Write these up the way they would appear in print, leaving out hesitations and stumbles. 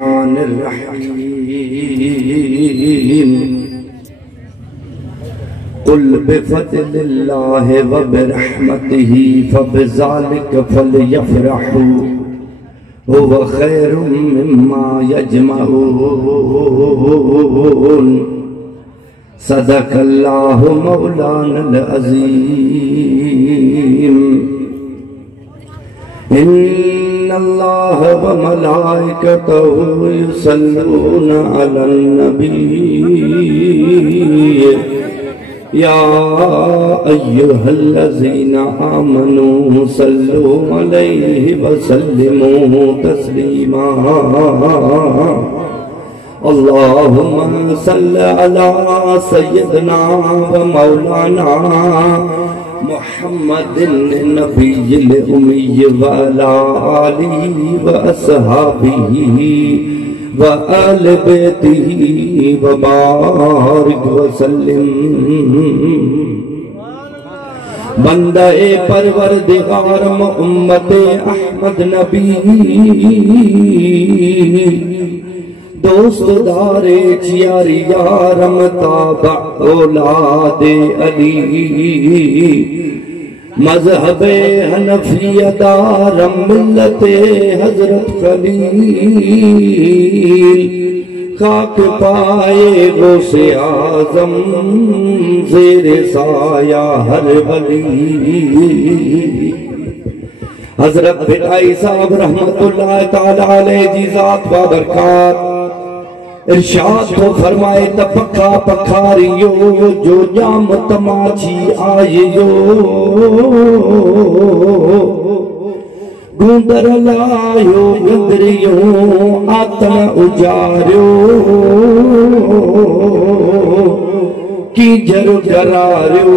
कुल बिफज़लिल्लाहि व बिरहमतिही फबिज़ालिका फ़लयफ़रहू हुवा ख़ैरुम मिम्मा यजमऊन। सदक़ल्लाहु मौलानल अज़ीम। इन्नल्लाह व मलाइकतहु युसल्लूना अलन नबी या अय्युहल्लज़ीना आमनू सल्लू अलैहि व सल्लिमू तस्लीमा। अल्लाहुम्मा सल्लि अला सय्यिदना व मौलाना मुहम्मदिन नबिय्यिल उम्मी व अला आलिहि व अस्हाबिहि व आले बैतिही व बारिक व सल्लिम। बंदे परवरदिगार उम्मते अहमद नबी दोस्तदारे चियारी यारम ताबा औलादे अली मज़हबे हनफियदारम मिल्लते हजरत खलील खाक पाए गौसे आज़म ज़ेरे साया हर वली। हजरत बिटाई साहब रहमतुल्लाह ताला अलैहि जी ज़ात व बरकात इरशाद तो फरमाए त पखा पखारियो जो जाम तमाची आयो गूंदर लायो गंदरियो आतन उजारियो की जर जरारियो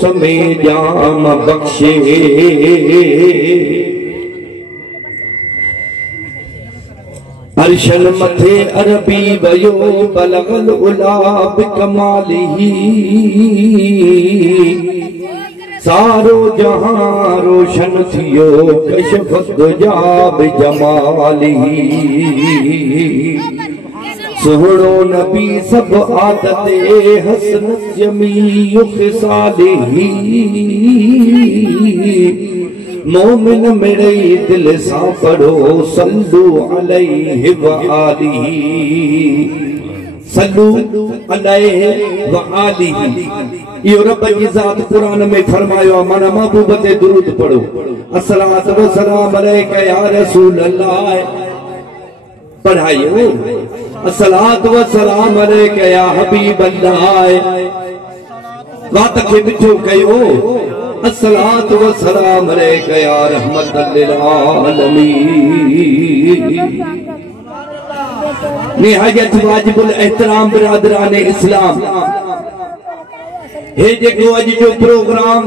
समय जाम बख्शे। अर्शन मथे अरबी वयो बलगल उला बिकमालिही सारो जहां रोशन थियो कशफत दुजा बिजमालिही। सुहड़ो नबी सब आदते हसन जमी खिसालिही मोमिन मेरे दिल सा पढ़ो सल्लू अलैहि व आलिही सल्लू अलैहि व आलिही। यो रब की ज़ात कुरान में फरमायो मन महबूब ते दुरूद पढ़ो अस्सलातु व सलाम अलैका या रसूल अल्लाह। पढ़ाइयो अस्सलातु व सलाम अलैका या हबीब अल्लाह। बात के बिठो कयो अस्सलातु व सलाम अलैका या रहमतल लिल आलमीन। निहायत वाजिबुल एहतराम बिरादरान इस्लाम हे जेको अज जो प्रोग्राम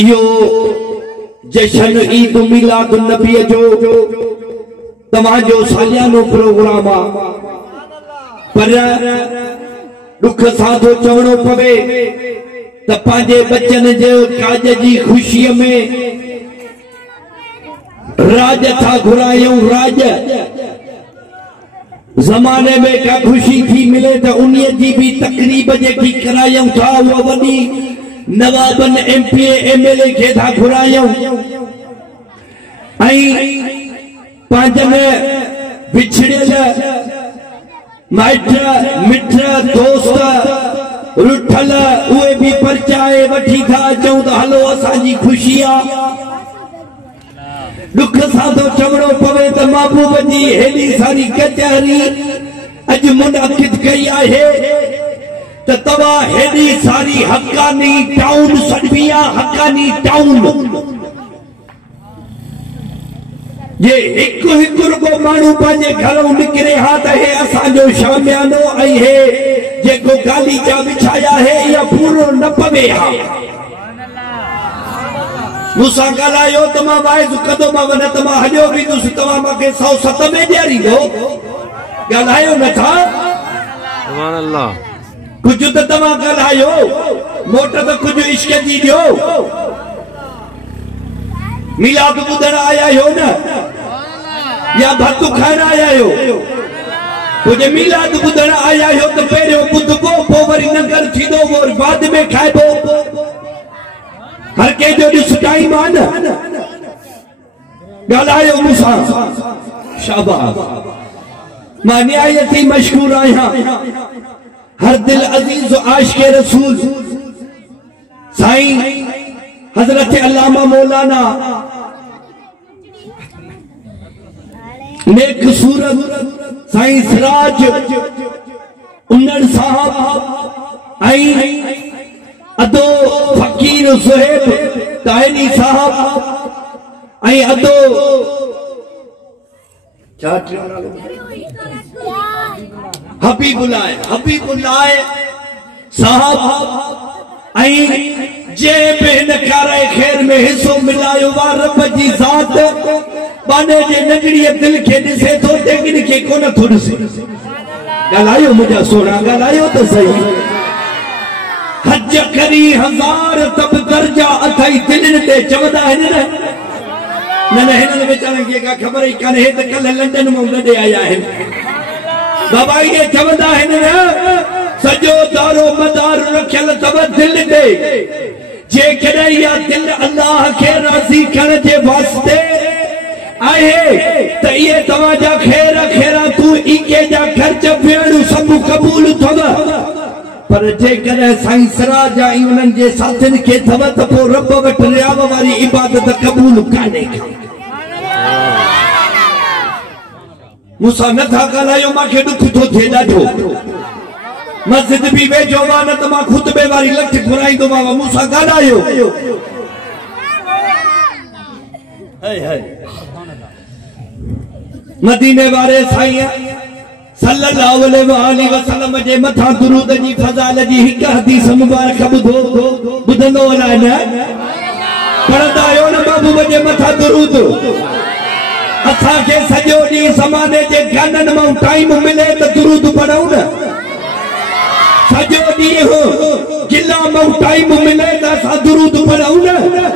यो जशन ईद मिलाद नबी जो तमाजो सालियानो प्रोग्राम आ पर दुख साधो चवणो पवे त पांजे बच्चन जो काज जी खुशी में राज था घुरायूं राज जमाने में का खुशी थी मिले तो उन्हीं जी भी तकरीब जेकी करायूं था वो वडी नवाबन एमपी एमएलए के था घुरायूं आई पांजन बिछड़ियल माइट मिट दोस्त रुठल उहे भी परचाए वठी था अचूं त हलो असांजी खुशी आ। दुख साधो चवणो पवे त महबूब जी हेली सारी कचहरी अज मुनाकिद कई आहे त तवा हेली सारी हकानी टाउन सडबिया हकानी टाउन ये हिकु हिकु रुगो माण्हू पंहिंजे घरों निकिरे हा त हे असांजो शामियानो ऐं हे जेको गाली जा विछाया है या पूरो न पवे हा। मूंसां ॻाल्हायो त मां वाइदो कदो मां वञा त मां हलियो वेंदुसि तव्हां मूंखे 107 में ॾियारींदो ॻाल्हायो नथा सुभान अल्लाह। कुझु त तव्हां ॻाल्हायो मोट त कुझु इश्क जी ॾियो। मिलाद ॿुधण आया हो न या भत्तू खाना आया हो मुझे मिलाद बुधण आया हो तो पहिरियों बुधबो पोइ वरी नंगर थींदो और बाद में खाइबो हर कंहिंजो ॾिस टाइम आहे न ॻाल्हायो मूंसां शाबाश मां निहायती मशहूर आहियां हर दिल अजीज आशिक़ रसूल साईं हजरत अल्लामा मौलाना नेक सूरत साईं सिराज उन्नड़ साहब आई अदो फकीर सुहेब ताहिनी साहब आई अदो हबीबुल्लाह साहब आई जे बेनकारे खैर में हिस्सो मिलायो वा रब जी ज़ात बाने जे नजरिए दिल के दिसे तो टेकिन के कोन थो दिसे ॻाल्हायो मुंहिंजा सोना ॻाल्हायो त सही हज करी हजार तब दर्जा अथई दिलनि ते चवंदा आहिनि न हिननि वीचारनि खे का ख़बर ई कान्हे त कल्ह लंडन मां लॾे आया आहिनि बाबा इहे चवंदा आहिनि न सॼो दारो मदार रखियल अथव दिलि ते जेकॾहिं इहा दिलि अल्लाह खे राज़ी करण जे वास्ते आहे त इहे तव्हांजा ख़ैर ख़ैरातूं ईके जा ख़र्च भेड़ू सभु क़बूल अथव पर जेकॾहिं साईं सिराज ऐं उन्हनि जे साथियुनि खे अथव त पोइ रब वटि रियाव वारी इबादत क़बूल कान्हे मूंसां नथा ॻाल्हायो मूंखे ॾुख थो थिए ॾाढो मस्जिद बि वेझो आहे न त मां खुतबे वारी लठ घुराईंदोमांव मूंसां ॻाल्हायो मदीने वारे साईं सल्लल्लाहु अलैहि वसल्लम जे मथा दुरूद जी फज़ाइल जी हिक हदीस मुबारक ॿुधंदो अलाए न पढ़ंदा आहियो न महबूब जे मथा दुरूद असांखे सॼो ॾींहुं ज़माने जे गाननि मां टाइम मिले त दुरूद पढ़ूं न सॼो ॾींहुं गिला मां टाइम मिले त असां दुरूद पढ़ूं न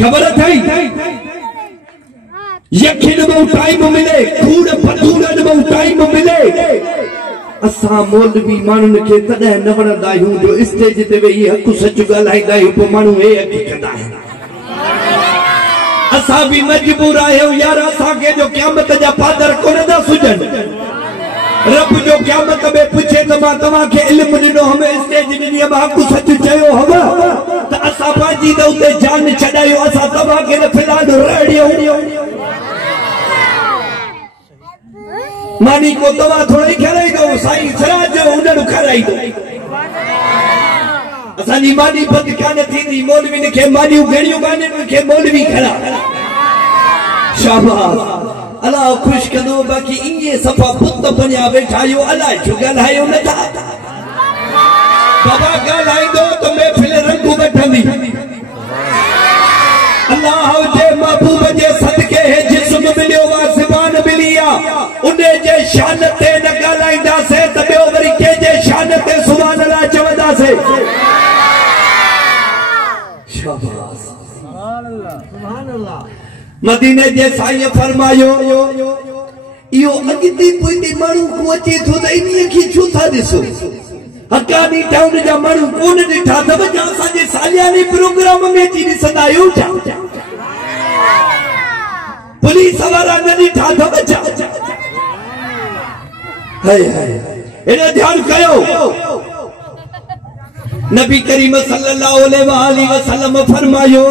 ख़बर अथई यकीन में टाइम मिले कूड़ फतूरन में टाइम मिले असा मौलवी मानुन के तदे न वणंदा आहियूं जो स्टेज ते वेही हक सच ॻाल्हाईंदा आहियूं पोइ माण्हू हे अॻे कंदा आहिनि असा भी मजबूर आहियूं यार असांखे जो क़यामत जा फादर कोन था सुझनि रब जो क़यामत में पुछे त मां तव्हांखे इल्मु ॾिनो हमें स्टेज ॾिनी मां हक सच चयो हव त असां पंहिंजी त उते जान छॾायो असां तव्हांखे न फिलहाल रहिड़ियो मानी को दवा थोड़ी खराई दो साईं सिराज उन्हनि खराई दो असांजी मानी बंदि कान थींदी मौलवी खे मानियूं घणियूं कान्हनि खे मौलवी खरा शाबाश अलाह ख़ुशि कंदो बाक़ी इंजे सफ़ा पुत बणिया वेठा आहियो अलाए छो ॻाल्हायो नथा बाबा ॻाल्हाईंदो त महफ़िल रंग वठंदी अल्लाह जे महबूब जे सदके हे जिस्म मिलियो आहे ज़बान मिली आहे उन जे शान ते न ॻाल्हाईंदासीं त ॿियो वरी कंहिंजे शान ते सुभान अल्लाह चवंदासीं शाबाश सुभान अल्लाह मदीने जे साईं फरमायो इहो अॻिते पोइते माण्हू को अचे थो त इन्हीअ खे छो था ॾिसो हकानी टाउन जा माण्हू कोन ॾिठा अथव जा असांजे सालियाने प्रोग्राम में अची ॾिसंदा आहियो छा पुलिस वारा न ॾिठा अथव छा हेॾे ध्यानु कयो नबी करीम सल्लल्लाहु अलैहि वसल्लम फरमायो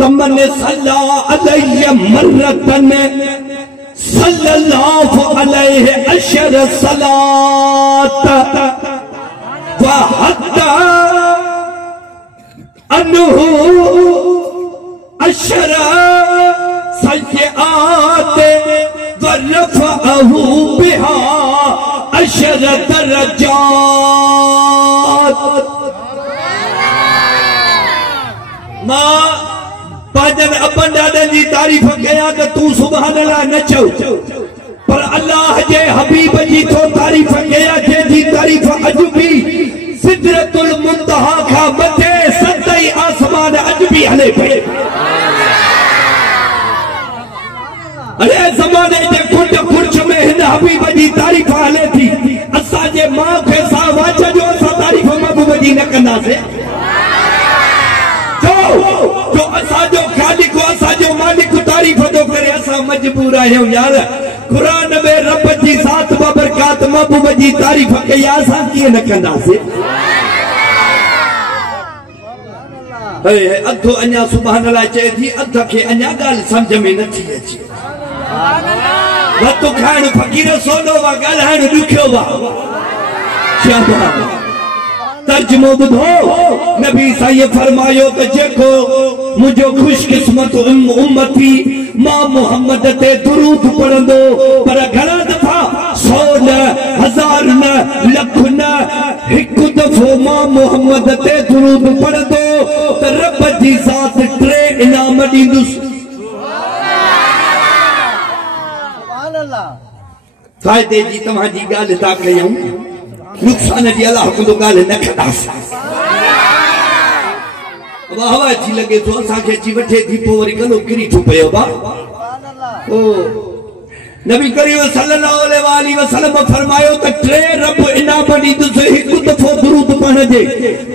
तमन सल्ला अलैहि मर्रतन सल्लल्लाहु अलैहि अशर सलात व हत्ता अन्हु अशर सय्यात व रफ़अहु बिहा अशर दरजात मां पाजन अपन दादा जी तारीफ कया त तू सुभान अल्लाह न चओ पर अल्लाह जे हबीब जी तो तारीफ कया जे जी तारीफ अज भी सिदरतुल मुंतहा का मथे सतई आसमान अज भी हले पे अरे ज़माने जे कुंड कुर्च में हिन हबीब जी तारीफ़ हले थी असांजे मां खे सा वाच जो असां तारीफ़ महबूब जी न कंदासीं जो असांजो खालिक असांजो मालिक तारीफ़ थो करे असां मजबूर आहियूं यार कुरान में रब जी ज़ात बबरकात महबूब जी तारीफ़ कई असां कीअं न कंदासीं अधु अञा सुभान अल्लाह चए थी अध खे अञा ॻाल्हि सम्झ में नथी अचे वतु खाइण फ़कीर सोनो वा ॻाल्हाइण ॾुखियो वा शाबाश तर्जुमो ॿुधो नबी साईं फरमायो त जेको मुंहिंजो खुशकिस्मत उम्मती मां मोहम्मद ते दुरूद पढ़ंदो पर घणा दफ़ा 100 न 1000 न लख न हिकु दफ़ो मां मोहम्मद ते दुरूद पढ़ंदो त रब जी ज़ात 3 इनाम ॾींदुसि फ़ाइदे जी तव्हांजी ॻाल्हि था कयूं नुक़सान जी अलाह को ॻाल्हि न कंदासीं हवा अची लॻे थो असांखे अची वठे थी पोइ वरी गलो किरी थो पियो बा ओ नबी करीम सल्लल्लाहु अलैहि वसल्लम फरमायो त 3 रब इनाम ॾींदुसि हिकु दफ़ो दुरूद पढ़जे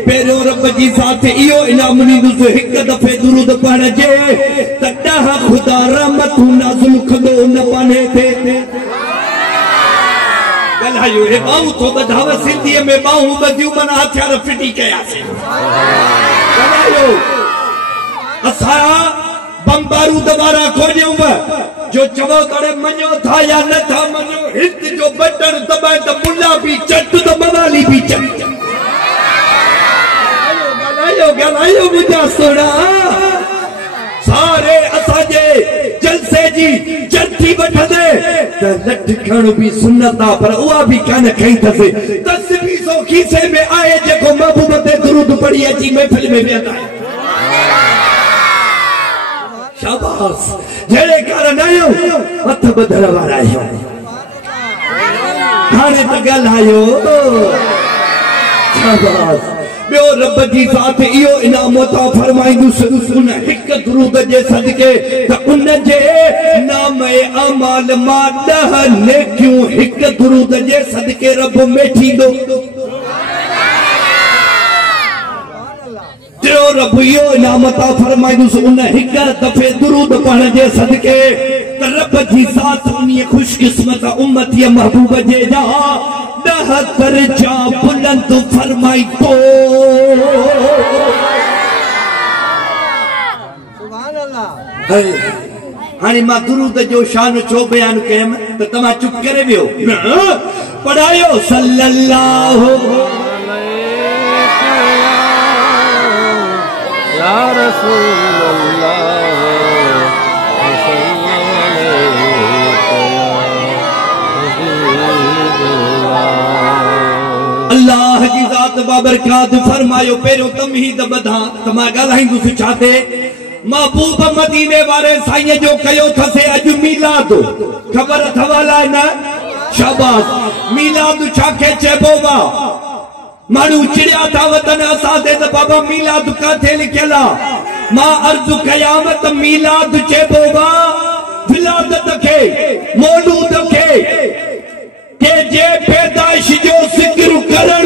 पहिरियों रब जी ज़ात इहो इनाम ॾींदुसि हिकु दफ़े दुरूद पढ़जे त 10 ख़ुदा रहमतूं नाज़िल कंदो उन पाने ते गलायो हे बाहू तो बधाव सिंधी में बाहू बदियूं मन हथियार फिटी कयासीं गलायो असा बम्बारू दबारा खोलियूं जो चवो तड़े मञो था या न था मञो हित जो बटन दबाए त मुल्ला भी चट तो मवाली भी चट गलायो मुंहिंजा सोना सारे असांजे जलसे जी चरखी वठंदे त लठ खण भी सुन्नत आहे पर उहा भी कान खई अथसि तस्बीह सो खीसे में आहे जेको महबूब ते दुरूद पढ़ी अची महफ़िल में वेंदा शाबाश जहिड़े कारण आहियो हथ ॿधण वारा आहियो हाणे त ॻाल्हायो शाबाश ॿियो रब जी ज़ात इहो इनाम था फरमाईंदुसि उन हिकु दुरूद जे सदके त उन जे नाम अमाल मां 10 नेकियूं हिकु दुरूद जे सदके रब मेठींदो टियों रब इहो इनाम था फरमाईंदुसि उन हिकु दफ़े दुरूद पढ़ण जे सदके त रब जी ज़ात उन खुशकिस्मत उम्मती महबूब जे जा 10 दर्जा बुलंद फरमाई तो सुभान अल्लाह हाणे मां दुरूद जो शान छो बयान कयमि त तव्हां चुप करे वियो पढ़ायो सल्लल्लाहु या रसूल अल्लाह अल्लाह जी ज़ात बाबरकात फरमायो पहिरियों तमहीद ॿधा त मां ॻाल्हाईंदुसि छा ते महबूब मदीने वारे साईं जो कयो थसे अॼु मीलाद ख़बर अथव अलाए न शाबाश मीलाद छाखे चइबो आहे माण्हू चिड़िया था वतन असां ते त बाबा मीलाद काथे लिखियल आहे मां अर्ज़ु कयां त मीलाद चइबो आहे विलादत खे मौलूद खे के जे पैदाइश जो ज़िक्र करण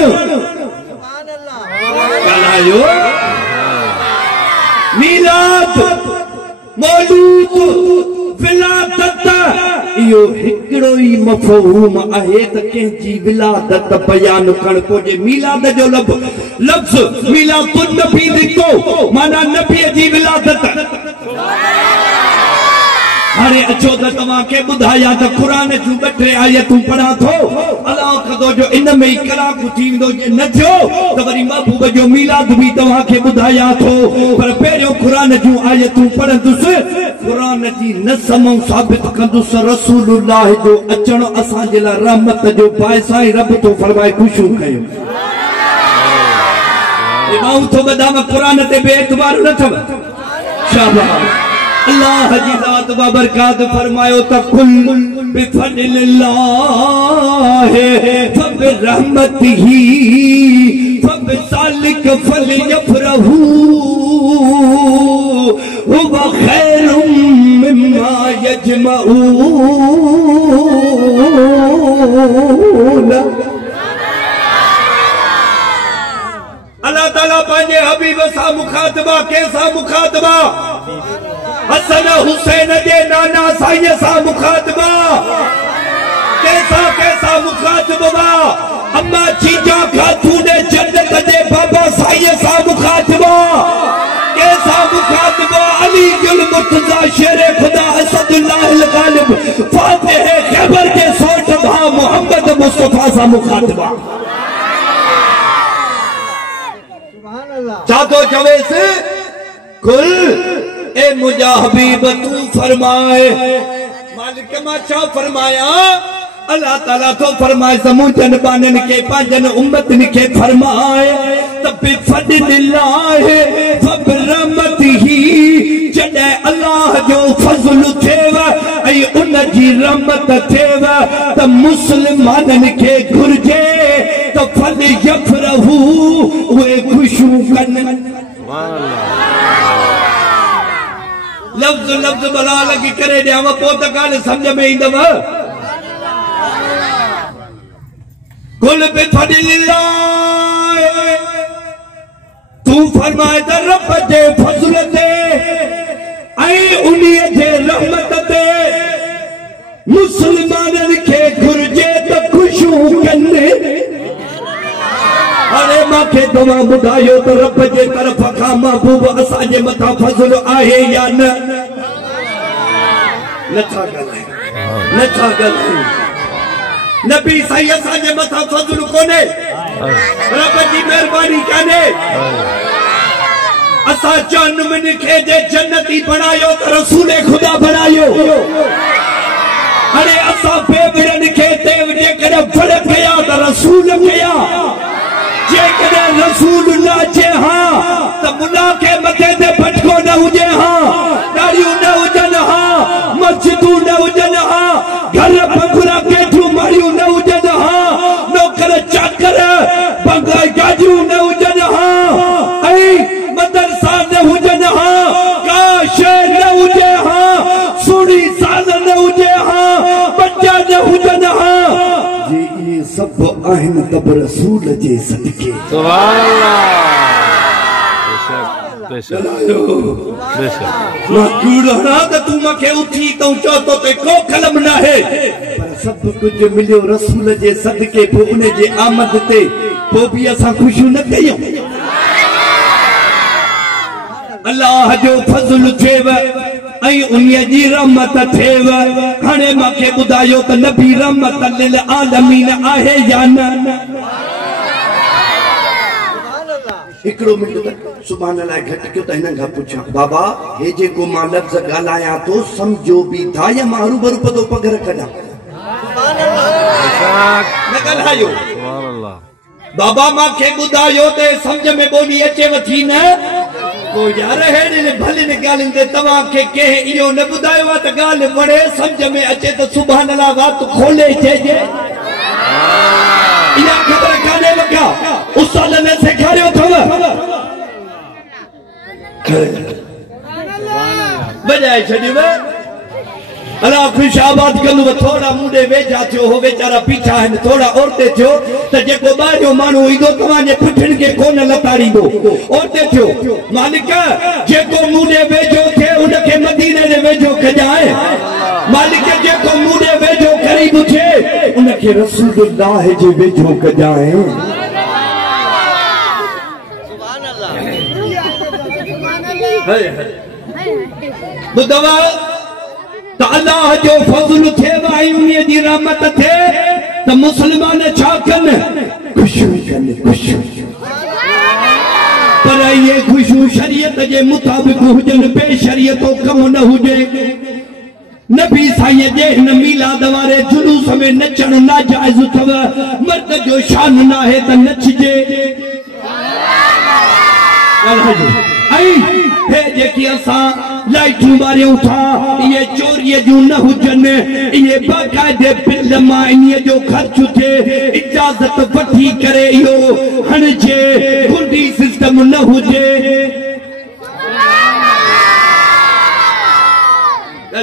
ॻाल्हायो मीलाद मौलूद विलादत इहो हिकिड़ो ई मफ़हूम आहे त कंहिंजी विलादत बयान करण पोइ मीलाद जो लफ़्ज़ मीलादुन नबी लिखो माना नबीअ जी विलादत हाणे अचो त तव्हांखे ॿुधायां त क़ुरान जूं 2-3 आयतूं पढ़ां थो अलाह कदो जो इन में ई कलाक थी वेंदो जे न थियो त वरी महबूब जो मीलाद बि तव्हांखे ॿुधायां थो पर पहिरियों क़ुरान जूं आयतूं पढ़ंदुसि क़ुरान जी नसम साबित कंदुसि रसूलुल्लाह जो अचण असांजे लाइ रहमत जो बाइसा ई रब थो फरमाए ख़ुशू कयो मां थो ॿुधां क़ुरान ते बेएतबार न अथव शाबाश अल्लाह जी ज़ात बाबरकात फरमायो त कुल बिफज़लिल्लाह फबिरहमतिही फबिज़ालिक फलयफ़रहू हुव खैरुम मिम्मा यजमऊन अल्लाह ताला पंहिंजे हबीब सां मुखातबा कंहिंसां मुखातबा हसन हुसैन जे नाना साईं सां मुखातबा कैसा मुखातबा अम्मा चीजा खातून जन्नत जे बाबा साईं सा मुखातबा कैसा मुखातबा अली जुल मुर्तजा शेर खुदा असदुल्लाह अल गालिब फातिह खैबर के सोट भा मोहम्मद मुस्तफा सा मुखातबा सुभान अल्लाह चातो चवेस कुल ए मुजा हबीब तू फरमाए मालिक मा छा फरमाया अल्लाह ताला तो फरमाए समूचन बानन के पांजन उम्मतन के फरमाए तब फदलिल्लाह फबरमतिही जडे अल्लाह जो फजल थेव ऐ उन जी रहमत थेव त मुस्लमानन के घुरजे तो फल यफरहू वे खुशू कन सुभान अल्लाह लफ्ज लफ्ज बला लगी करे ॾियांव पोइ त ॻाल्हि सम्झ में ईंदव कुल बिफदिल्लाह तू फरमाए त रब जे फज़ल ते ऐं उन्हीअ जे रहमत ते मुस्लमाननि खे घुर्जे त ख़ुशियूं कनि अरे मांखे तव्हां ॿुधायो त रब जे तरफ़ खां महबूब असांजे मथां फज़ल आहे या न नथा ॻाल्हायूं नबी साईं असांजे मथां फज़ल कोन्हे रब जी महिरबानी कान्हे असां जानमन खे जे जन्नती बणायो त रसूल खुदा बणायो अरे असां बेवड़नि खे देव जेकॾहिं फड़ कया त रसूल कया जेकॾहिं रसूल न अचे हा त मुला खे मथे ते फटको न हुजे हा ॾाढ़ियूं न हुजनि हा मस्जिदूं न हुजनि हा घर बंगुरा केठियूं माड़ियूं न हुजनि हा नौकर चाकर बंगला गाॾियूं न हुजनि हा ऐं मदरसा न हुजनि हा का शइ न हुजे हा सुहिणी साल न हुजे हा बच्चा न हुजनि हा जी इहे सभु आहिनि त बि रसूल जे सदके सुभान अल्लाह तू मूंखे उथी तूं चओ तो ते को कलम न आहे पर सभु कुझु मिलियो रसूल जे सदके पोइ उन जे आमद ते पोइ बि असां ख़ुशियूं न कयूं अल्लाह जो फज़ल थिएव ऐं उन्हीअ जी रहमत थिएव हाणे मूंखे ॿुधायो त नबी रहमत लिल आलमीन आहे या न हिकिड़ो मिंट सुभाणे लाइ घटि कयो त हिननि खां पुछां बाबा हे जेको मां लफ़्ज़ ॻाल्हायां थो सम्झो बि था या मां हरूभरू पतो पघर कढां न ॻाल्हायो बाबा मूंखे ॿुधायो त सम्झ में ॿोली अचेव थी न पोइ यार अहिड़े भले ॻाल्हियुनि ते तव्हांखे कंहिं इहो न ॿुधायो आहे त ॻाल्हि वणे सम्झ में अचे त सुभाणे लाइ वात खोले चइजे इहा ख़बर कान्हे मूंखे उस्ताद ने सेखारियो अथव बजाए छॾियव अल्लाह खुशाबाद कलु थोड़ा मुंडे वेझा थियो हो वेचारा पीछा आहिनि थोड़ा औरते थियो त जेको ॿाहिरियों माण्हू ईंदो तव्हांजे पुठियुनि खे कोन लताड़ींदो औरते थियो मालिक जेको मुंडे वेझो थिए उनखे मदीने जे वेझो कजाए मालिक जेको मुंडे वेझो क़रीब थिए उनखे रसूलुल्लाह जे वेझो कजाए ॿुधव त अल्लाह जो फज़ल थिएव ऐं उन्हीअ जी रहमत थिए त मुस्लमान छा कनि ख़ुशियूं कनि ख़ुशियूं पर इहे ख़ुशियूं शरीयत जे मुताबिक़ हुजनि बेशरीयतो कम न हुजे नबी साईं जे हिन मीलाद वारे जुलूस में नचण नाजाइज़ अथव मर्द जो शान न आहे त नचजे हे जेकी असां लाइटूं ॿारियूं था इहे चोरीअ जूं न हुजनि इहे बाक़ाइदे बिल मां इन्हीअ जो ख़र्च थिए इजाज़त वठी करे इहो हणिजे गुंडी सिस्टम न हुजे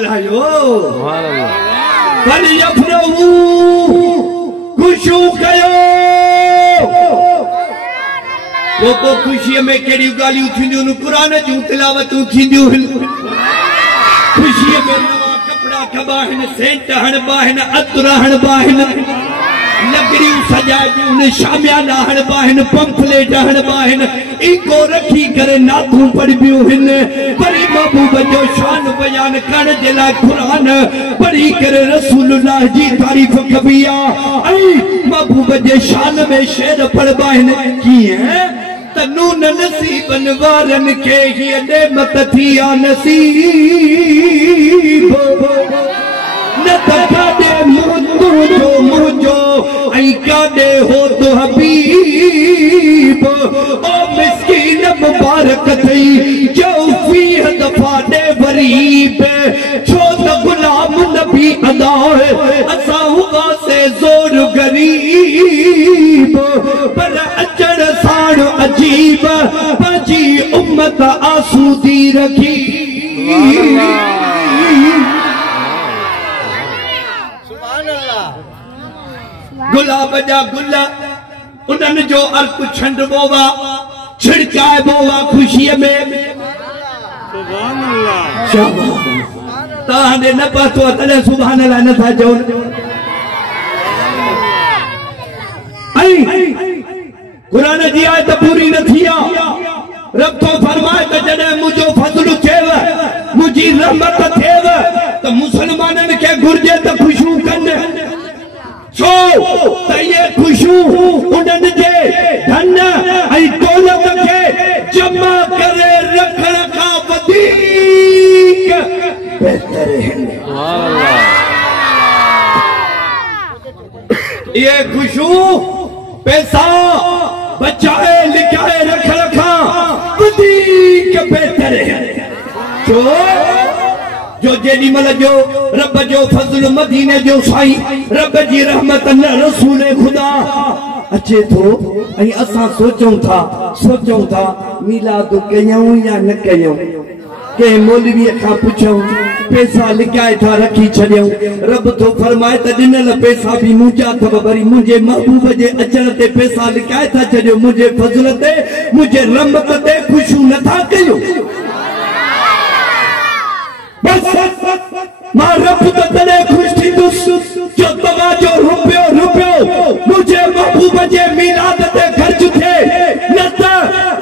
गलायो पर यफरहू खुशू कयो को खुशी में केड़ी गालियूं थींदियूं कुरान जूं तिलावतूं थींदियूं खुशी में नवा कपड़ा खबाहिन सेंट हणबाहिन अतर हणबाहिन लकड़ियूं सजाइबियूं शामियाना हणबाहिन पंफलेट हणबाहिन इको रखी करे नाथूं पढ़बियूं हिन वरी महबूब जो शान बयान करण जे लाइ कुरान पढ़ी करे रसूलुल्लाह जी तारीफ़ कबी आहे ऐं महबूब जे शान में शेर पढ़बा आहिनि कीअं तनून नसीबन वारन के ये नेमत थिया नसीब न काडे मुंदो जो मुझो ऐं काडे हो तो हबीब ओ मिस्कीन मुबारक थई जो फीह दफा दे वरीब छो त गुलाम नबी अदा असा हुआ से जोर गरीब पर अचण साण अजीब पंहिंजी उम्मत आसूदी रखी गुलाब जा गुल उन्हनि जो अर्क छंडबो वा छिड़काइबो वा खुशीअ में सुभान अल्लाह तव्हां न पतो तॾहिं सुभान अल्लाह नथा चओ कुरान जी आयत पूरी न थी रब तो फरमाए त जॾहिं मुंहिंजो फज़ल थिएव मुंहिंजी रहमत थिएव त मुसलमाननि खे घुर्जे त ख़ुशियूं कनि छो त ये खुशू उन्हनि जे धन ऐं दौलत खे जमा करे रखण खां वधीक बहितर आहिनि ये खुशू पैसा बचाए लिखाए रखण खां वधीक बहितर आहिनि छो जो जेडी मल जो रब जो फज़ल मदीने जो साईं रब जी रहमत न रसूल खुदा अचे थो ऐं असां सोचूं था मिलाद कयूं या न कयूं के मौलवी खां पुछूं पैसा लिकाए था रखी छॾियूं रब तो फरमाए त ॾिनल पैसा भी मुंहिंजा अथव वरी मुंहिंजे महबूब जे अचण ते पैसा लिकाए था छॾियो मुंहिंजे फज़ल ते मुंहिंजे रहमत ते ख़ुशियूं नथा कयूं मां रब तॾहिं ख़ुशि थींदुसि जो तव्हांजो रुपयो मुंहिंजे महबूब जे मीलाद ते ख़र्च थिए न त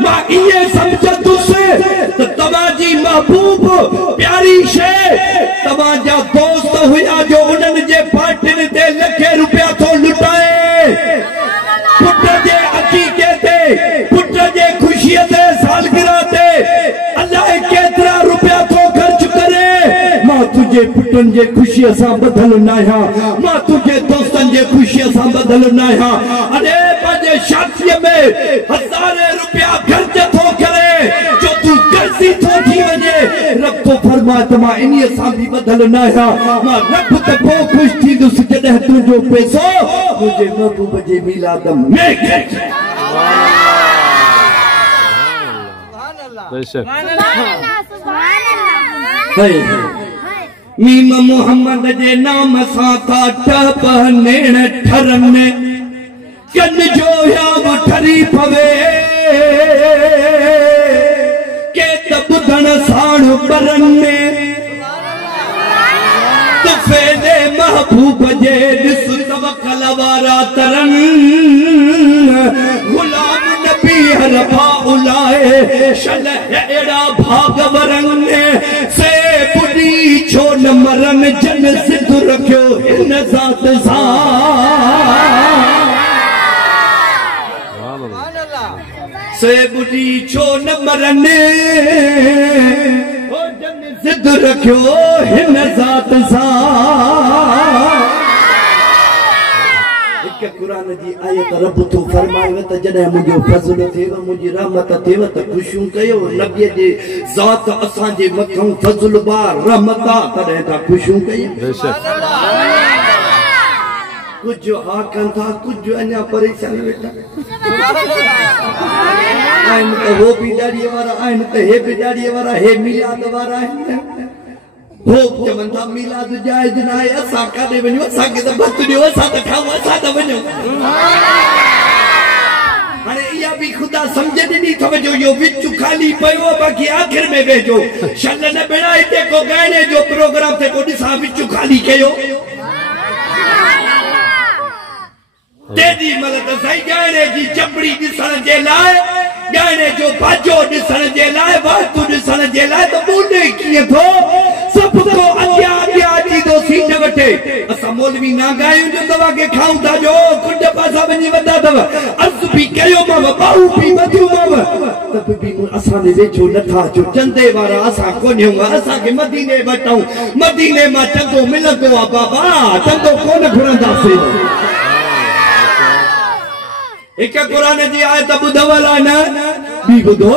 मां इएं सम्झंदुसि त तव्हांजी महबूब प्यारी शइ तव्हांजा दोस्त हुया जो उन्हनि जे पार्टियुनि ते लखे रुपया थो लुटाए पुट जे अक़ीक़े ते पुट जे ख़ुशीअ ते सालगिरह ते अलाए केतिरा रुपया थो ख़र्च करे मां तुझे पुटन जे खुशीअ सां बदल न आहियां मां तुझे दोस्तन जे खुशीअ सां बदल न आहियां अरे पंहिंजे शादीअ में हज़ारे रुपया ख़र्च थो करे जो तूं कर्ज़ी थो थी वञे रब तो फरमाए त मां इन्हीअ सां बि बदल न आहियां मां रब त पोइ ख़ुशि थींदुसि जॾहिं तुंहिंजो पैसो मुंहिंजे महबूब जे मीलाद में मीम मोहम्मद जे नाम सां था टप नेण ठरन कन जो याव ठरी पवे के त ॿुधण साण बरन तुफेले महबूब जे ॾिस तवकल वारा तरन गुलाम नबी हरफा उलाए शल अहिड़ा भागवरन से बुढ़ी छो न मरन जन सिद्ध रखियो इन ज़ात सां से बुढ़ी छो न मरन जन सिद्ध रखियो हिन ज़ात सां कुरान जी आयत रब तो फरमायो त जॾहिं मुंहिंजो फज़ल थिएव मुंहिंजी रहमत थिएव त ख़ुशियूं कयो नबीअ जे ज़ात असां जे मथां फज़ल बा रहमत तॾहिं त ख़ुशियूं कयूं कुझु हा कनि था कुझु अञा परेशान वेठा आहिनि त हो बि ॾाॾीअ वारा आहिनि त हे बि ॾाॾीअ वारा हे मिलाद वारा आहिनि हो चवंदा मिलाद जायज ना है असा काडे वणो असा के भत दियो असा त खाओ असा त वणो हाणे या भी खुदा समझ नहीं थो जो यो विच खाली पयो बाकी आखिर में भेजो शन न बेड़ा इते को गाने जो प्रोग्राम थे को दिसा विच खाली कयो तेदी मदद सही गाने जी चपड़ी दिसण जे लाए गाने जो बाजो दिसण जे लाए वास्तु दिसण जे लाए तो बूढ़े किए थो सब को अग्या अग्या जी दो सीट वठे असा मौलवी ना गायूं जो दवा के खाऊं था जो कुंड पासा वनी वदा दव अर्ज भी कयो माव बाऊ भी वधियो माव तब भी असा ने वेठो नथा जो चंदे वारा असा कोन्यो असा के मदीने वटाऊं मदीने मा चंदो मिलंदो आ बाबा चंदो कोन घुरंदासे एक कुरान जी आयत बुधवला न भी बुधो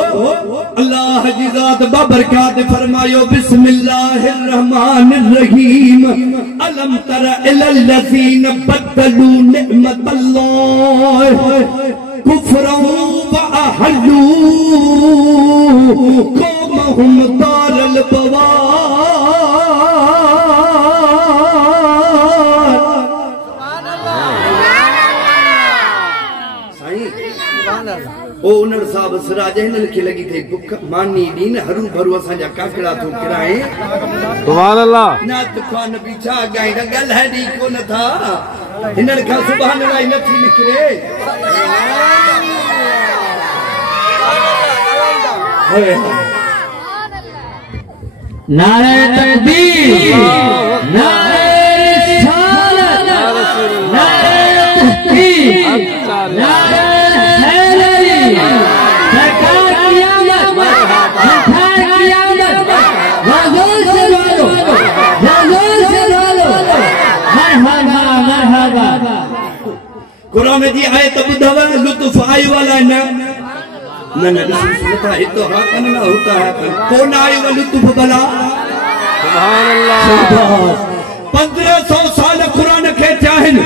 अल्लाह जी ज़ात बाबरकात फरमायो बिस्मिल्लाहिर रहमानिर रहीम अलम तरा इलल लज़ीना बदलू निअमतल्लाह कुफ्रन व अहलू कौमहुम दारल बवार ओ उनर साहब सिराज हिनल के लगी थे बुख मानी दीन हरू भरू असा जा काकड़ा तो किराए सुभान अल्लाह ना तूफान पीछा गाई दा गल है दी को न था हिनल का सुभान अल्लाह नथी निकरे नारे तकबीर नारे रिसालत नारे तहकीक नारे कुरान जी आयत बुधवा लुत्फ आय वाला न नता इतो हाकन ना होता है कौन आय वाला लुत्फ भला सुभान अल्लाह 1500 साल कुरान के चाहन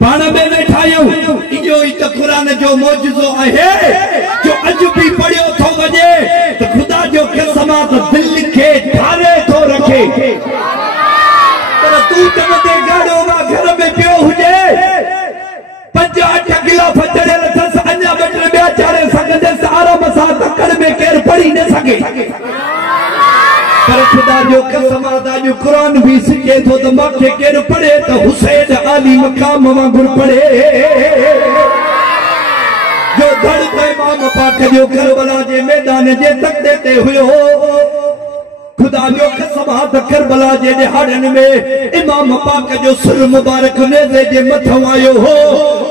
पाण में न ठायो इहो ई त कुरान जो मौजूदो आहे जो अज भी पढ़ियो थो वजे तो खुदा जो कसमात दिल के ठारे तो रखे पर तू चमते गाड़ो वा घर में पियो हुजे 5-8 गिलाफ चढ़ियल अथस अञा बेटर ॿिया चाढ़े सघंदसि आराम सां तकड़ में केरु पढ़ी न सघे पर खुदा जो कसमात अॼु कुरान भी सिखे थो त मूंखे केरु पढ़े त हुसैन आली मक़ाम वांगुरु पढ़े जो धड़ ते इमाम पाक जो करबला जे मैदान जे तकड़े ते हुयो खुदा जो कसमात करबला जे दिहाड़न में इमाम पाक जो सिर मुबारक नेज़े जे मथां आयो हो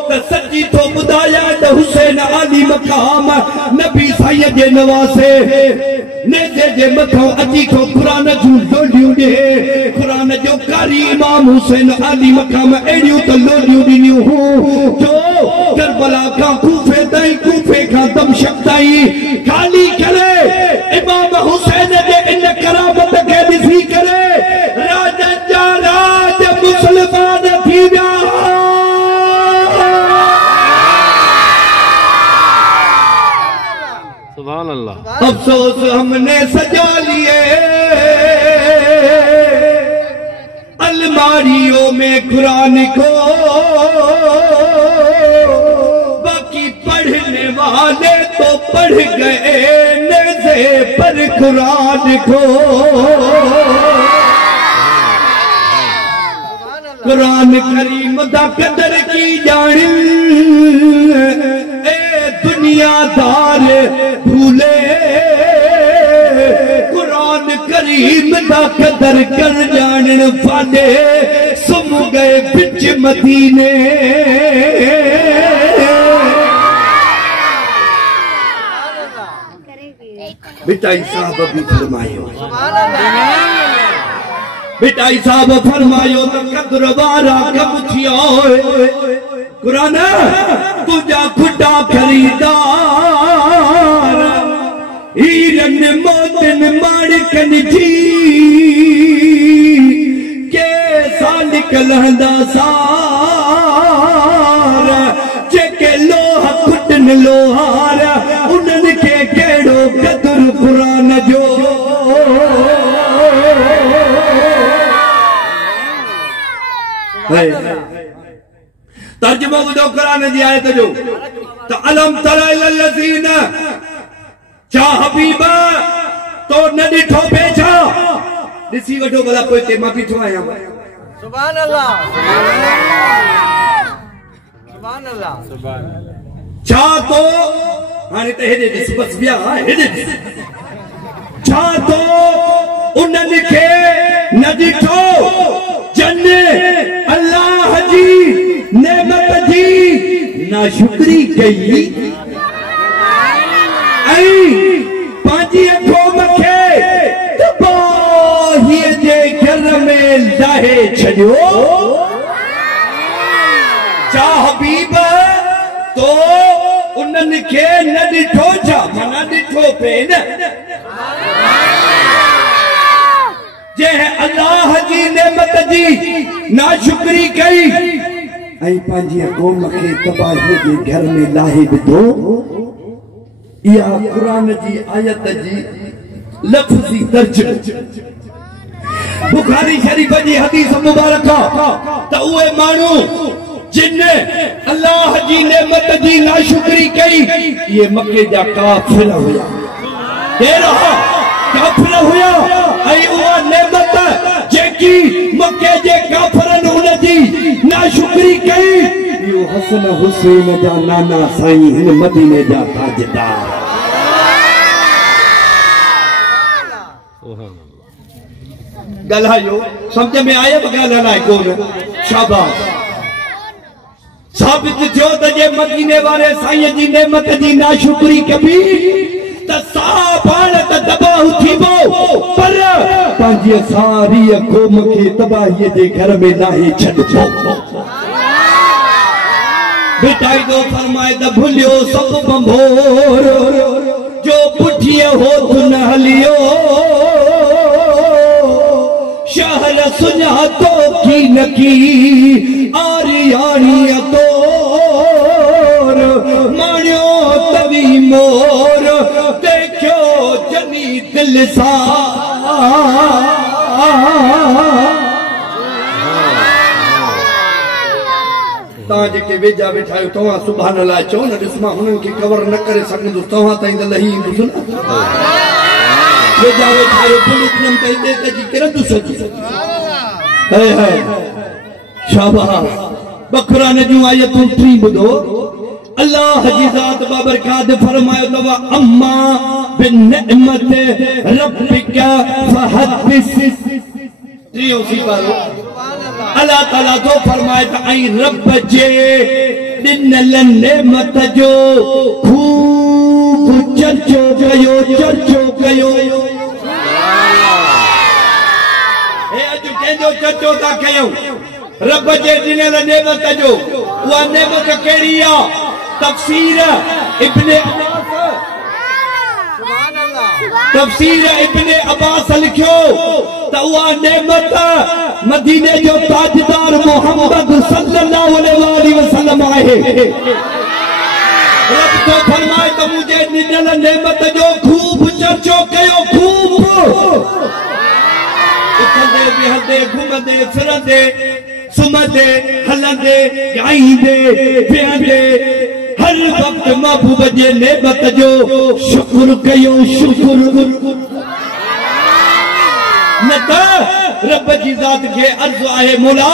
त सची तो बुधाया त हुसैन आली मक़ाम नबी साईं जे नवासे नेज़े जे मथां अची को कुरान जूं लोडियूं दे कुरान जो कारी इमाम हुसैन आली मक़ाम एड़ियूं त लोडियूं ॾिनियूं हो जो करबला का कूफे ताईं कूफे का दमशक ताईं खाली करे इमाम हुसैन जे इन करामत के ॾिसी करे राजन जा राज मुसलमान थी विया सुभान अल्लाह अफसोस हमने सजा लिए अलमारियों में कुरान को बाकी पढ़ने वाले तो पढ़ गए नेज़े पर कुरान को कुरान करीम दा कदर की जानी ए दुनियादार भूले कुरान करीम दा कदर कर जानन वाले सुम गए बिच मदीने बिटाई साहब भी फरमायो बिटाई साहब फरमायो तो कदर वारा कब थियो कुरान तुझा खुदा खरीदार हीरन मोतन माणकन जी के साल निकलंदा सार जेके लोहा खुटन लोहार उन्हनि के केड़ो कदर कुरान जो तर्जुमो ॿुधो क़ुरान जी आयत जो त अलम तरा इलल लज़ीन छा हबीबा तो न ॾिठो पे छा ॾिसी वठो भला पोइ ते मां बीठो आहियां सुभान अल्लाह सुभान अल्लाह छा तो हाणे त हेॾे ॾिस बस बिया हेॾे ॾिस छा तो उन्हनि खे न ॾिठो जन अल्लाह जी नेमत जी नाशुक्री कई ऐं पंहिंजी क़ौम खे तबाहीअ जे घर में लाहे छॾियो छा हबीब तो उन्हनि खे न ॾिठो छा माना ॾिठो पे न जंहिं अल्लाह जी नेमत जी नाशुक्री कई ऐं पंहिंजी क़ौम खे तबाहीअ जे घर में लाहे विधो इहा क़ुरान जी आयत जी लफ़्ज़ी तर्जुमो बुखारी शरीफ जी हदीस मुबारक त उहे माण्हू जिन अल्लाह जी नेमत जी नाशुक्री कई ये मके जा काफिर हुया काफिर हुया ऐं उहा नेमत जेकी मके जे काफिरनि हुन जी नाशुक्री कई इहो हसन हुसैन जा नाना साईं हिन मदीने जा ताजदार ॻाल्हायो सम्झ में आयो ॻाल्हि अलाए कोन शाबाश साबित थियो त जे मदीने वारे साईं जी नेमत जी नाशुक्री कबी त सा पाण त तबाह थीबो पर पंहिंजी सारी क़ौम खे तबाहीअ जे घर में लाहे छॾिबो बेटाई दो फरमाए त भुलियो सभु बंभोर जो पुठीअ होत न हलियो शहर सुञातो की न की आरियाणीअ तोर माणियो तवी मोर देखियो जनी दिल सां तव्हां जेके वेझा वेठा आहियो तव्हां सुभाणे लाइ चओ न ॾिस मां हुननि खे कवर न करे सघंदुसि तव्हां ताईं त लही ईंदुसि न वेझा वेठा आहियो पुलिस ताईं ॾे जी किरंदुसि शाबाश बक़ुरान जूं आयतूं टी ॿुधो अल्लाह जी ज़ात बाबरकात फरमायो अथव अम्मा बिनिअमत रब्बिक फहदिस टियों सिपारो अल्लाह ताला तो फरमाए त ऐं रब जे ॾिनल नेमत जो ख़ूब चर्चो कयो हे अॼु कंहिंजो चर्चो था कयूं रब जे ॾिनल नेमत जो उहा नेमत कहिड़ी आहे तफ़सीर इब्ने तफ़सीर इब्ने अब्बास लिखियो त उहा नेमत मदीने जो ताजदार मोहम्मद सल्लल्लाहु अलैहि वसल्लम आहे रब तो फरमाए त मुझे ॾिनल नेमत जो खूब चर्चो कयो खूब उथंदे विहंदे घुमंदे फिरंदे सुम्हंदे हलंदे ॻाईंदे विहंदे हर वक्त महबूब जे नेमत जो शुक्र कयो शुक्र न त रब जी ज़ात खे अर्ज़ आहे मौला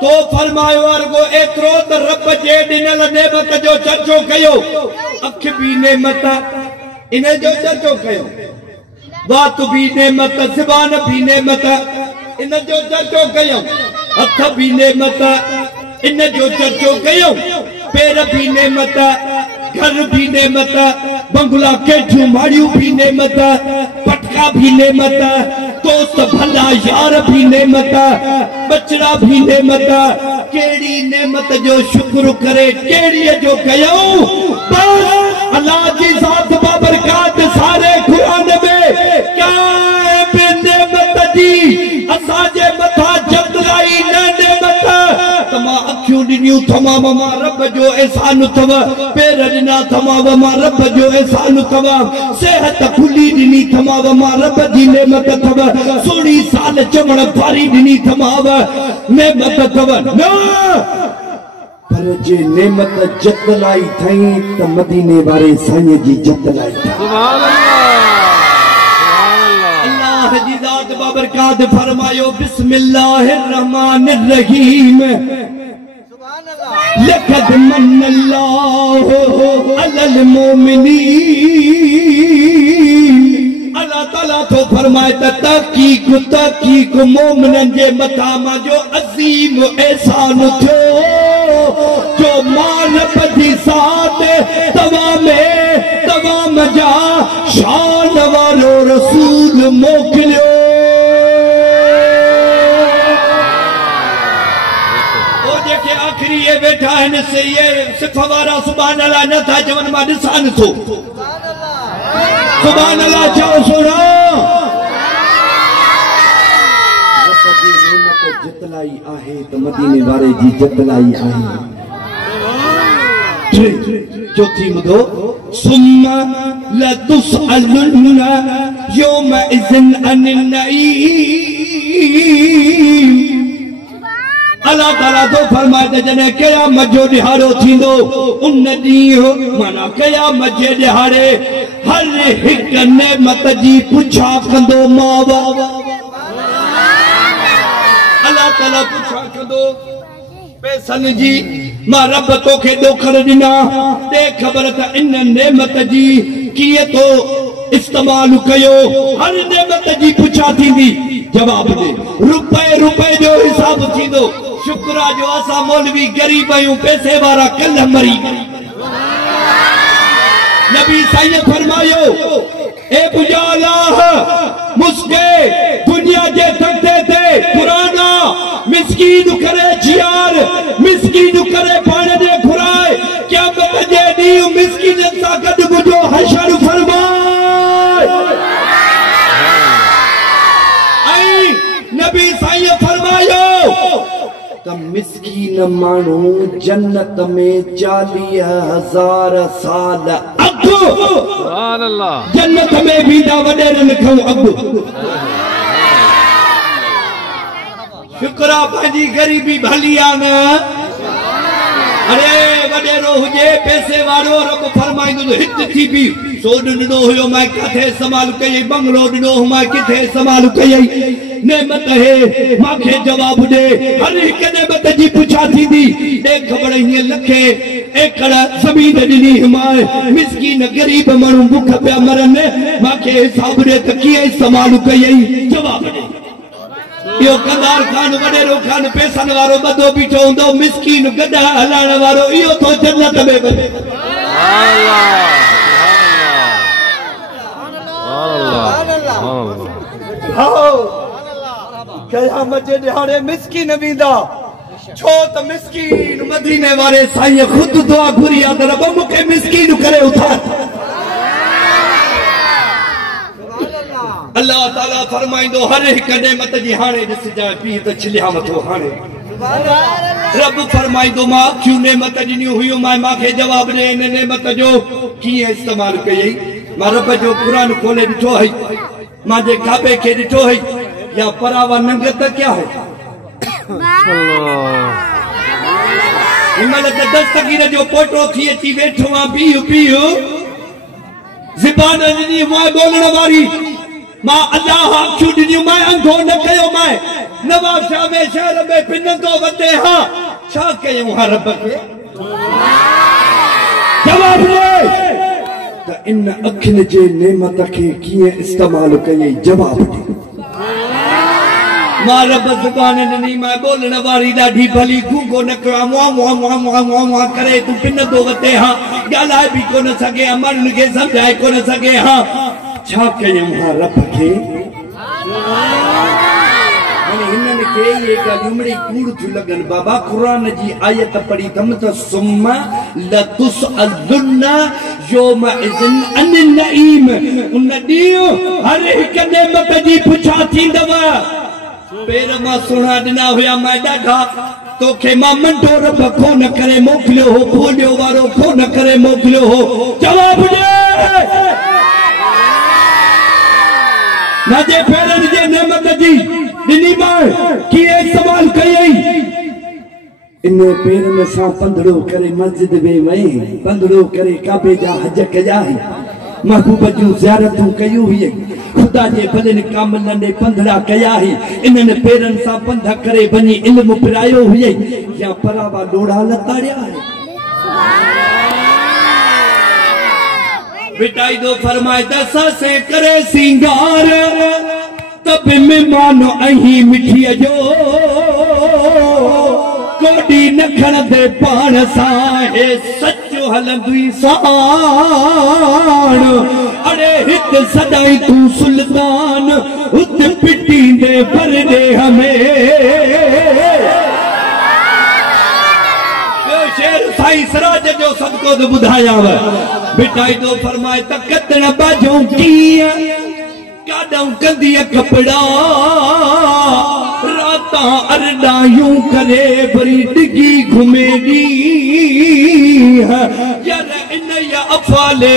तो फरमायो अर्गो एतिरो त रब जे ॾिनल नेमत जो चर्चो कयो अख बि नेमत इन जो चर्चो कयो बात बि नेमत ज़बान बि नेमत इन जो चर्चो कयो हथ बि नेमत इन जो चर्चो कयो पैर भी नेमत घर भी नेमत बंगला केठियूं माड़ियूं भी नेमत पटका भी नेमत दोस्त भला यार भी नेमत बचड़ा भी नेमत केड़ी नेमत जो शुक्र करे केड़ी जो कयो बस अल्लाह जी ज़ात बाबरकात सारे कुरान में क्या बे नेमत जी असा जे मथा जबराई न नेमत तमा अखियूं ॾिनियूं ॾिनियूं तमाम मां रब जो एहसान अथव पेर ॾिना तमाम मां रब जो एहसान अथव सिहत खुली ॾिनी तमाम मां रब जी नेमत अथव सोणी साल चवण भारी ॾिनी तमाम नेमत अथव न पर जे नेमत जत लाई थई त मदीने वारे साईं जी जत लाई सुभान अल्लाह जी ज़ात बाबरकात फरमायो बिस्मिल्लाहिर रहमानिर रहीम सुभान अल्लाह लक़द मन्नल्लाहु अलल मोमिनीन अल्लाह ताला तो फरमाए त तहकीक मोमिनन जे मथा मा जो अजीम एहसान थियो जो मानव जी साथ तमाम जा शान वालो रसूल मोकिलियो ओ जेके आखिरी ये बैठा है से ये सिर्फ वारा सुभान अल्लाह न था जवन मा ॾिसान थो सुभान अल्लाह चओ सुनो जतलाई आहे त मदीने वारे जी जतलाई आहे चौथी ॿुधो सुम्मा लतुसअलुन यौमइज़िन अनिन नईम अल्लाह ताला तो फरमाए त जॾहिं क़यामत जो ॾिहाड़ो थींदो उन ॾींहुं माना क़यामत जे ॾिहाड़े हर हिक नेमत जी पुछा कंदो माव अल्लाह ताला पुछा कंदो पैसन जी मां रब तोखे ॾोखर ॾिना ते ख़बर त इन नेमत जी कीअं तो इस्तेमाल कयो हर नेमत जी पुछा थींदी जवाब दे रुपए जो हिसाब थींदो शुक्रा जो असां मौलवी गरीब आहियूं पैसे वारा कल मरी नबी साईं फरमायो ए बुजालाह मुस्के दुनिया जे तख्ते ते पुराना मिस्कीन करे जियार मिस्कीन करे पाण दे घुराए क़यामत जे ॾींहुं मिस्कीन सां गॾु मुंहिंजो हशर फरमाए ऐं नबी साईं फरमायो त मिस्कीन माण्हू जन्नत में 40,000 साल अॻु सुभान अल्लाह जन्नत में बीदा वॾेरनि खां अॻु शुक्रा पंहिंजी गरीबी भली आ न अरे वॾेरो हुजे पैसे वारो रब फरमाईंदो हित थी बि सोड ॾिनो हुयो मां किथे इस्तेमाल कई बंगलो ॾिनो मां किथे इस्तेमाल कई नेमत है मांखे जवाब दे हर हिक नेमत जी पुछा थींदी दे ख़बर हीअं लखे एकड़ ज़मीन ॾिनी मां मिस्कीन गरीब माण्हू भुख पिया मरनि मांखे हिसाब ॾे त कीअं इस्तेमाल कई जवाब ॾे यो कंदार खान वडेरो खान पैसन वारो बदो बीठो हूंदो मिस्कीन गड्ढा हलाइण वारो इहो तो जन्नत में वञे क़यामत जे ॾिहाड़े मिस्कीन वेंदा छो त मिस्कीन मदीने वारे साईं खुद दुआ घुरी आ त रब मूंखे मिस्कीन करे उथार अल्लाह ताला फरमाइंदो हर हिक नेमत जी हाणे ॾिसजांइ पी त छिलिया मथो हाणे रब फरमाइंदो मां अखियूं नेमत ॾिनियूं हुयूं मांखे जवाब ॾे इन नेमत जो कीअं इस्तेमाल कई मां रब जो क़ुरान खोले ॾिठो है मां जे काबे खे ॾिठो है या परावा नंग त क्या है हिनमहिल त दस्तगीर जो पोटो थी अची वेठो आहे पीउ ज़बान ॾिनी मां ॿोलण वारी मां अल्लाह अखियूं ॾिनियूं मां अंधो न कयो मां नवाब शाह में शहर में पिनंदो वते हां छा कयूं हां रब खे जवाब ॾे त इन अखियुनि जे नेमत खे कीअं इस्तेमाल कई जवाब ॾे मां रब ज़बान ॾिनी मां ॿोलण वारी ॾाढी भली गूंगो न कयो मुआ करे तूं पिनंदो वते हां ॻाल्हाए बि कोन सघे माण्हुनि खे सम्झाए कोन सघे हां छा कयूं हां रब खे हाणे हिननि खे ये ॻाल्हियूं मिड़ी कूड़ थियूं लॻनि बाबा क़ुरान जी आयत पढ़ी अथमि त सुम्मा लतुसअलुन यौमइज़िन अनिन नईम उन ॾींहुं हर हिक नेमत जी पुछा थींदव पेर मां सुना दिना हुया मैं डाढा तोखे मां मंडो रब खो न करे मोकिलियो हो भोलियो वारो खो न करे मोकिलियो हो जवाब दे नाजे पेरन जे नेमत जी दिनी मां कीअं इस्तेमाल कयई इन पेर में सा पंधड़ो करे मस्जिद में वई पंधड़ो करे काबे जा हज कजाई महबूब जूं ज़ियारतूं कयूं हुई खुदा जे भले कामल ने पंधड़ा कया ही इन्हनि पेरन सा पंध करे वञी इल्म पिरायो हुई या परावा डोड़ा लताड़िया है बिटाई दो फरमाए दसा से करे सिंगार तब मेहमान अही मिठीअ जो कोडी नखण दे पाण सा हे सचो हलंदी साण अरे हित सदाई तू सुल्तान उत पिटी दे पर दे हमें शेर साईं सराज जो सबको तो बुधायाव बिटाई दो फरमाए त कतण बाजूं कीअं काडूं कंदी कपड़ा राता अरडायूं करे बरी डिगी घुमेगी यार इन या अफाले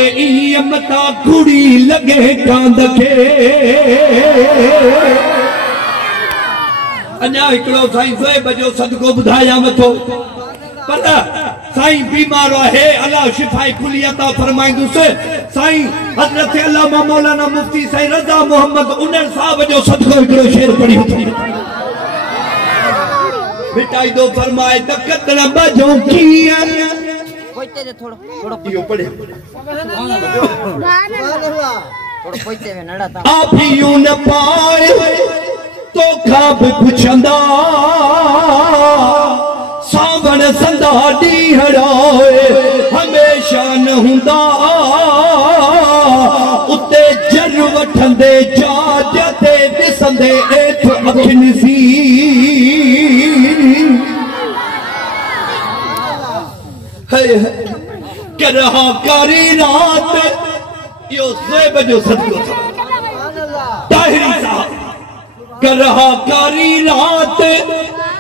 मता कुड़ी लगे कांद के अञा हिकिड़ो साईं ज़ोएब जो सदको ॿुधायां वठो पर साईं बीमार है अल्लाह शिफाई कुली अता फरमाइंदुसि साईं हज़रत अल्लामा मौलाना मुफ्ती साईं रज़ा मोहम्मद उनर साहब जो सदको हिकिड़ो शेर पढ़ी बिटाई दो फरमाए त कतण बाजूं कीअं पोइते दे थोड़ो इहो पढ़े थोड़ो पोइते में नड़ा था आफियूं न पाए तो खाब पुछंदा सावण संदा ॾींहड़ाए हमेशा न हुंदा उते जर वठंदे जाज ते ॾिसंदे एठ अखियुनि सी करहा कारी रात यो ज़ेब जो सदको था ताहिरी साहब करहा कारी रात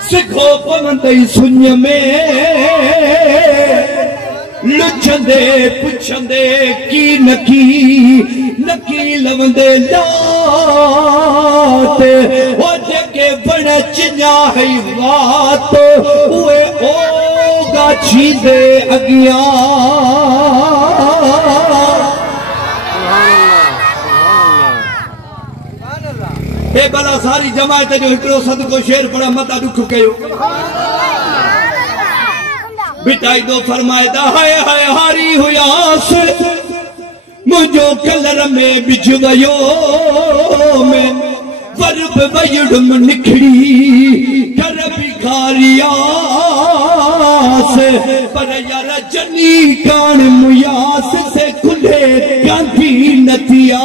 सिखो पवंदई सुन में लुछंदे पुछंदे की नकी लवंदे लात ओ जेके बण चिन्या है वात उए ओ गाछी दे अगिया हे भला सारी जमात जो हिकिड़ो सदको शेर पढ़ा मता दुख कयो बिटाई दो फरमाएदा हाय हाय हारी हुयास मुझो कलर में बिछ वयो में वर्ब वयुड़म निखड़ी कर भिखारियास पर यार जनी कान मुयास से खुले गांधी नथिया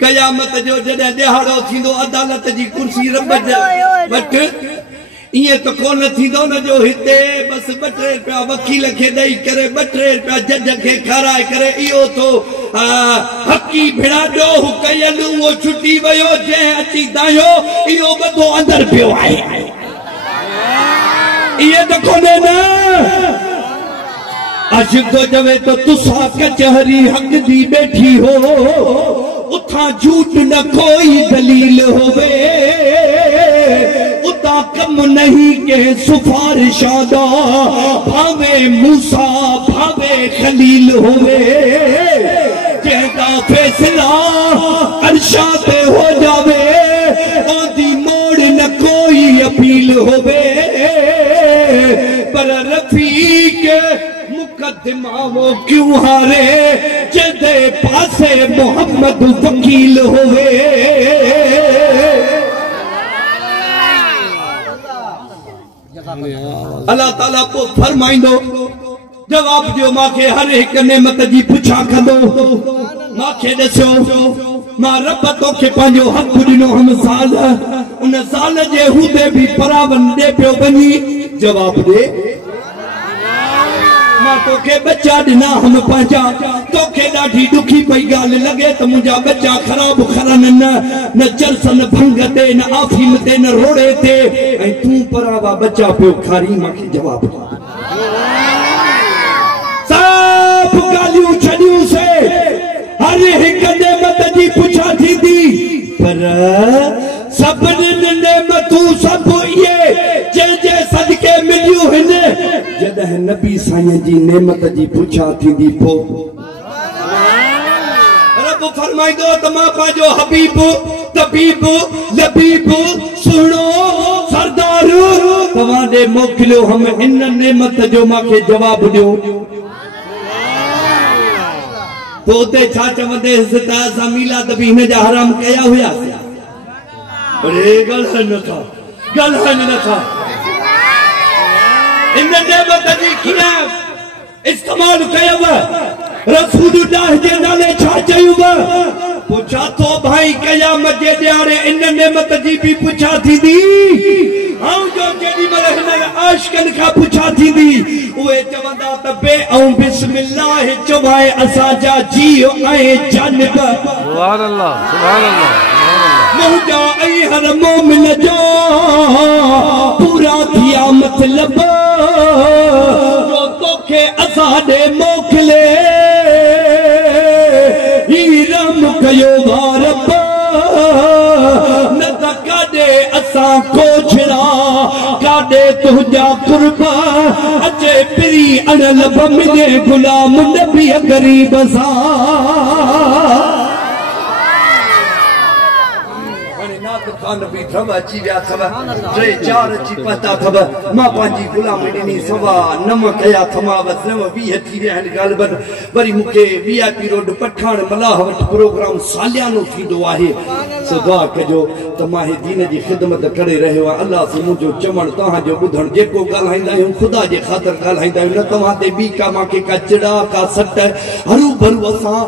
कयामत जो जॾहिं ॾिहाड़ो थींदो अदालत जी कुर्सी रब वट इएं त कोन थींदो न जो हिते बस 2-3 रुपया वकील खे ॾेई करे 2-3 रुपया जज खे खाराए करे इहो थो हकी भिड़ा ॾोह कयल उहो छुटी वियो जंहिं अची दायो इहो ॿधो अंदरि पियो आहे इहे त कोन्हे न आशिक तो जवे तो तुसा कचहरी हक दी बैठी हो उथा झूठ न कोई दलील होवे उता कम नहीं के सिफारिशा दा भावे मूसा भावे खलील होवे जेदा फैसला अर्शा पे हो जावे ओदी मोड़ न कोई अपील होवे पर रफीक मुकदमा वो क्यों हारे जदे पासे मोहम्मद वकील होवे अल्लाह ताला को फरमाइंदो जवाब दियो माखे हर एक नेमत जी पुछा कंदो माखे दसो मां रब तोखे पंहिंजो हक ॾिनो हम साल उन साल जे हूंदे भी परावन दे पियो वञी जवाब दे मां तोखे बच्चा दिना हम पंहिंजा तोखे ॾाढी ॾुखी पई ॻाल्हि लॻे त मुंहिंजा बच्चा ख़राब खरनि न चरसन भंग ते न आफीम ते न रोड़े ते ऐं तूं परावा बच्चा पियो खारी मूंखे जवाब ॾे सब ॻाल्हियूं छॾियूं से हर हिक नेमत जी पुछा थींदी पर सभिनी नेमतूं सभु इहे जंहिंजे सदके मिलियूं आहिनि जॾहिं नबी साईं जी नेमत जी पुछा थींदी पोइ रब फरमाईंदो त मां पंहिंजो हबीब तबीब लबीब सुहिणो सरदार तव्हां ॾे मोकिलियो हम इन नेमत जो मूंखे जवाब ॾियो तो उते छा चवंदे त असां मीलाद बि हिन जा हराम कया हुयासीं अरे ॻाल्हाइनि नथा इन नेमत जी कीअं इस्तेमालु कयव रसूलुल्लाह जे नाले छा चयुव पोइ छा थो भाई क़यामत जे ॾियारे इन नेमत जी बि पुछा थींदी ऐं जो जेॾीमहिल हिन आशिक़नि खां पुछा थींदी उहे चवंदा त बे ऐं बिस्मिल्लाह चवाए असांजा जीव ऐं जानब सुभान अल्लाह मुंहिंजा ऐं हर मोमिन जा पूरा थिया मतलब जो तोखे असां ॾे मोकिले रम कयो वारब न त काॾे असां कोछड़ा काॾे तुंहिंजा कुर्ब अचे पिरी अणल बमिने गुलाम नबी गरीब सां नबी थव अची विया थव 3-4 अची पहुता थव मां पंहिंजी गुलामी ॾिनी सवा नम कया थमावत 9-20 थी विया आहिनि ॻाल्हि वरी मूंखे VIP रोड पठाण मलाह वटि प्रोग्राम सालियानो थींदो आहे सो दुआ कजो त मां हे दीन जी ख़िदमत करे रहियो आहियां अल्लाह से मुंहिंजो चवणु तव्हांजो ॿुधणु जेको ॻाल्हाईंदा आहियूं ख़ुदा जे ख़ातिर ॻाल्हाईंदा आहियूं न तव्हां ते ॿी का मूंखे का चिड़ा का सट हरू भरू असां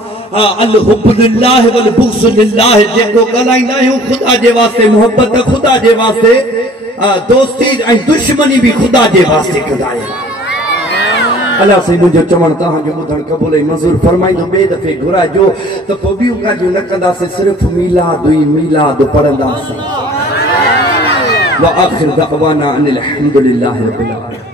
अल हुब लिल्लाह वल बुग़्ज़ लिल्लाह जेको ॻाल्हाईंदा आहियूं ख़ुदा जे वास्ते मोहब्बत ख़ुदा जे वास्ते दोस्ती ऐं दुश्मनी भी खुदा जे वास्ते कंदा आहियूं अल्लाह से मुंहिंजो चवणु तव्हांजो ॿुधणु क़बूल ऐं मंज़ूर फरमाईंदो ॿिए दफ़े घुराइजो त पोइ ॿियूं ॻाल्हियूं न कंदासीं सिर्फ़ु मीलाद हुई मीलाद पढ़ंदासीं व आख़िर दअवाना अनिल हम्दुलिल्लाहि रब्बिल आलमीन।